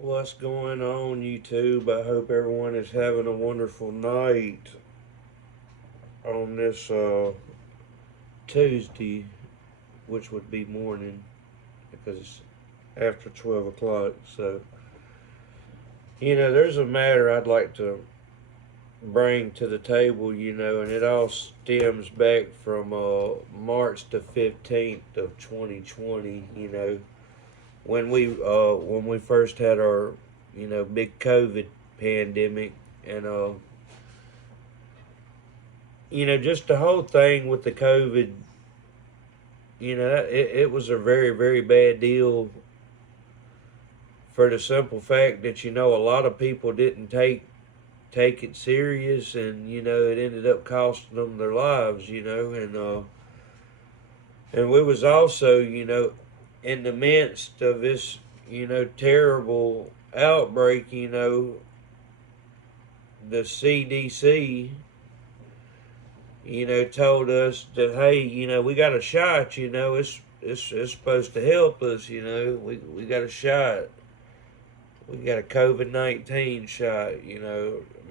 What's going on, YouTube? I hope everyone is having a wonderful night on this Tuesday, which would be morning because it's after 12 o'clock. So, there's a matter I'd like to bring to the table, and it all stems back from March the 15th of 2020, when we first had our, big COVID pandemic. And just the whole thing with the COVID, it was a very, very bad deal for the simple fact that, a lot of people didn't take it serious, and, it ended up costing them their lives, and we was also, in the midst of this, terrible outbreak, the CDC, told us that, hey, we got a shot, it's supposed to help us, we got a shot. We got a COVID-19 shot,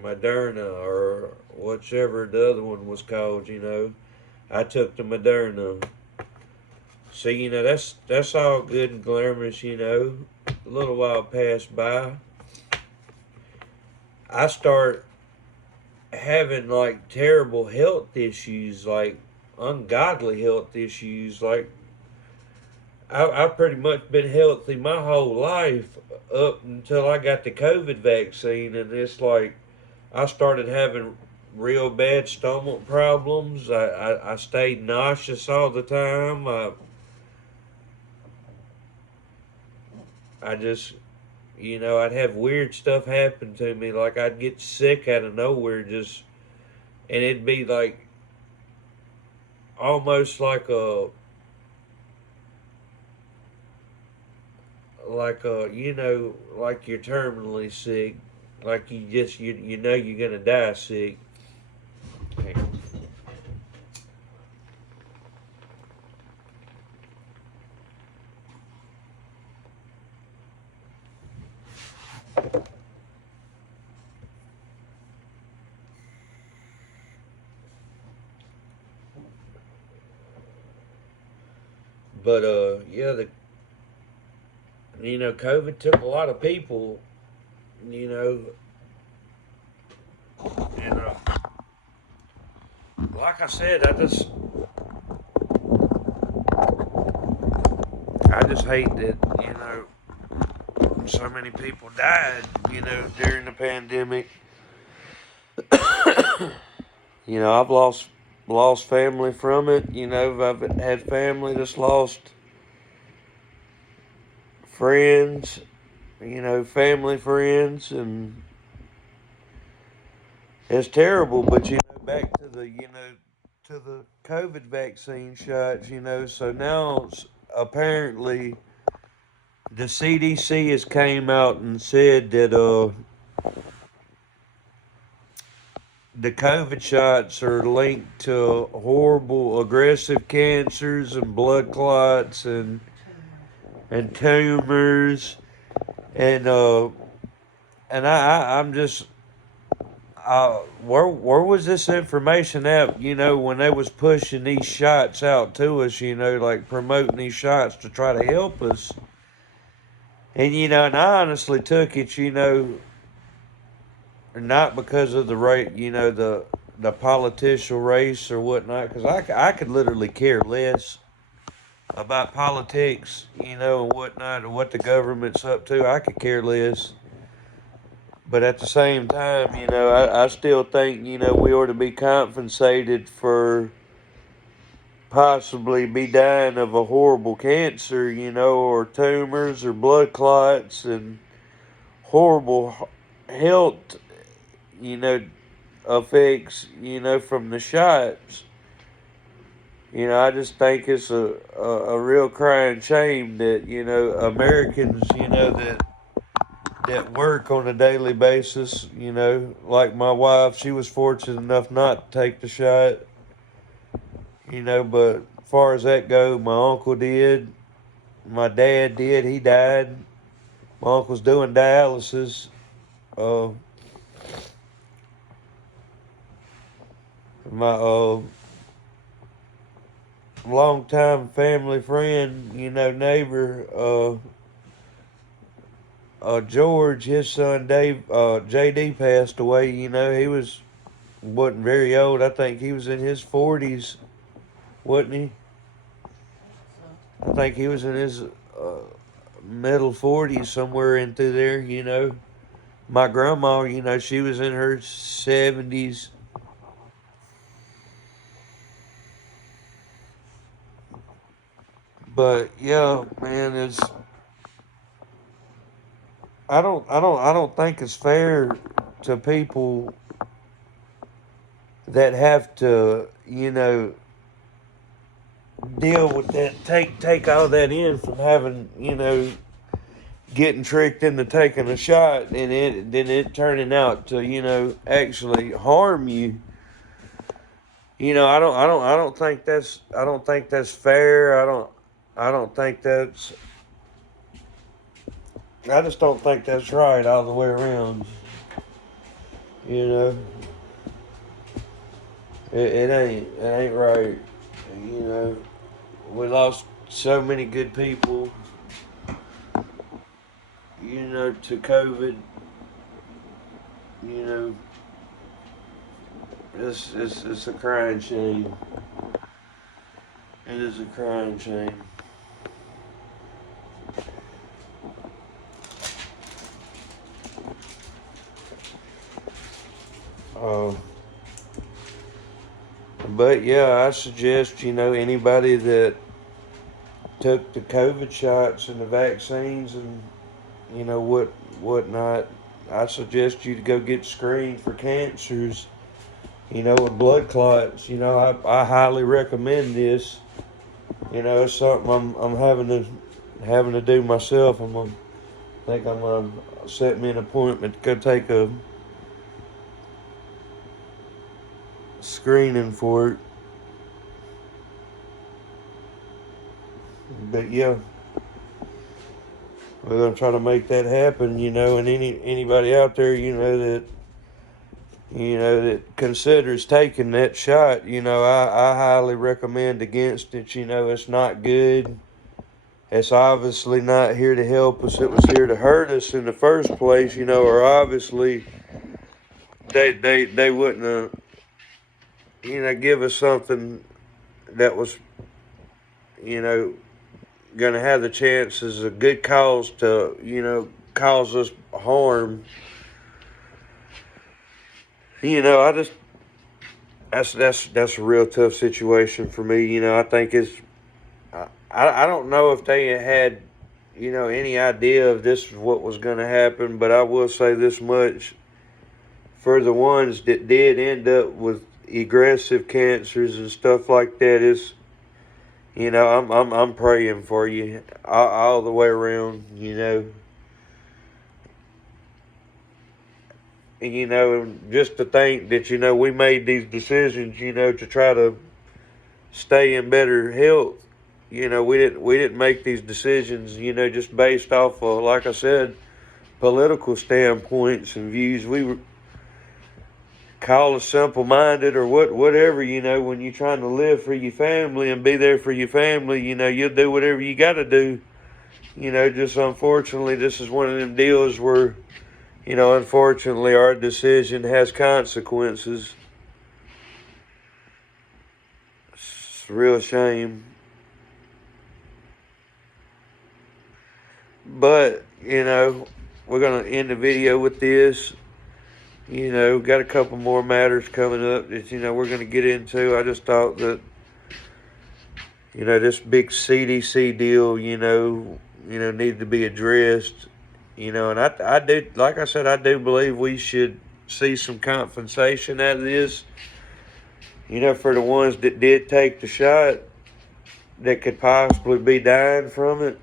Moderna or whichever the other one was called, I took the Moderna. So, that's all good and glamorous, A little while passed by. I start having like terrible health issues, like ungodly health issues. Like I've pretty much been healthy my whole life up until I got the COVID vaccine, and it's like I started having real bad stomach problems. I stayed nauseous all the time. I just, I'd have weird stuff happen to me. Like I'd get sick out of nowhere, and it'd be like almost like you're terminally sick, like you know you're gonna die sick. But yeah, COVID took a lot of people, you know, and like I said, I just hate that, so many people died, during the pandemic. I've lost family from it. I've had family that's lost friends, family friends, and it's terrible. But back to the COVID vaccine shots. So now apparently the CDC has came out and said that the COVID shots are linked to horrible aggressive cancers and blood clots and tumors, and I'm just where was this information at, when they was pushing these shots out to us, like promoting these shots to try to help us. And I honestly took it, not because of the rate, the political race or whatnot, because I could literally care less about politics, and whatnot, and what the government's up to. I could care less. But at the same time, I still think, we ought to be compensated for possibly be dying of a horrible cancer, or tumors or blood clots and horrible health, you know, effects, from the shots. I just think it's a real crying shame that, Americans, that work on a daily basis, like my wife, she was fortunate enough not to take the shot, but as far as that go, my uncle did, my dad did, he died, My uncle's doing dialysis. Uh, my longtime family friend, neighbor, George, his son Dave, JD passed away. He wasn't very old. I think he was in his 40s, wasn't he? I think he was in his middle 40s, somewhere in through there. My grandma, she was in her 70s. But yeah, man, I don't think it's fair to people that have to, deal with that, take all that in from having, getting tricked into taking a shot, and it turning out to, actually harm you. I don't think that's fair. I just don't think that's right all the way around. You know, it ain't right. You know, we lost so many good people, to COVID. You know, it's a crying shame. It is a crying shame. Uh, but yeah, I suggest, anybody that took the COVID shots and the vaccines and, whatnot, I suggest you to go get screened for cancers, with blood clots. I highly recommend this. It's something I'm having to do myself. I'm gonna set me an appointment to go take a screening for it. But yeah, we're gonna try to make that happen. And anybody out there, that considers taking that shot, I highly recommend against it. It's not good. It's obviously not here to help us. It was here to hurt us in the first place, or obviously they wouldn't have, give us something that was, going to have the chances, a good cause to, cause us harm. I just, that's a real tough situation for me. I think I don't know if they had, any idea of this is what was going to happen, but I will say this much. For the ones that did end up with aggressive cancers and stuff like that, I'm praying for you all the way around, and just to think that, we made these decisions, to try to stay in better health. We didn't make these decisions, just based off of, like I said, political standpoints and views. We were call us simple-minded or whatever, when you're trying to live for your family and be there for your family, you'll do whatever you got to do. Just unfortunately, this is one of them deals where, unfortunately, our decision has consequences. It's a real shame. But, we're going to end the video with this. Got a couple more matters coming up that, we're going to get into. I just thought that, this big CDC deal, needed to be addressed. And I do, like I said, I do believe we should see some compensation out of this, for the ones that did take the shot that could possibly be dying from it.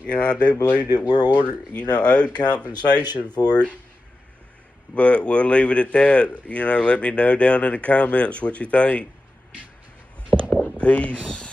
I do believe that we're owed compensation for it. But we'll leave it at that. Let me know down in the comments what you think. Peace.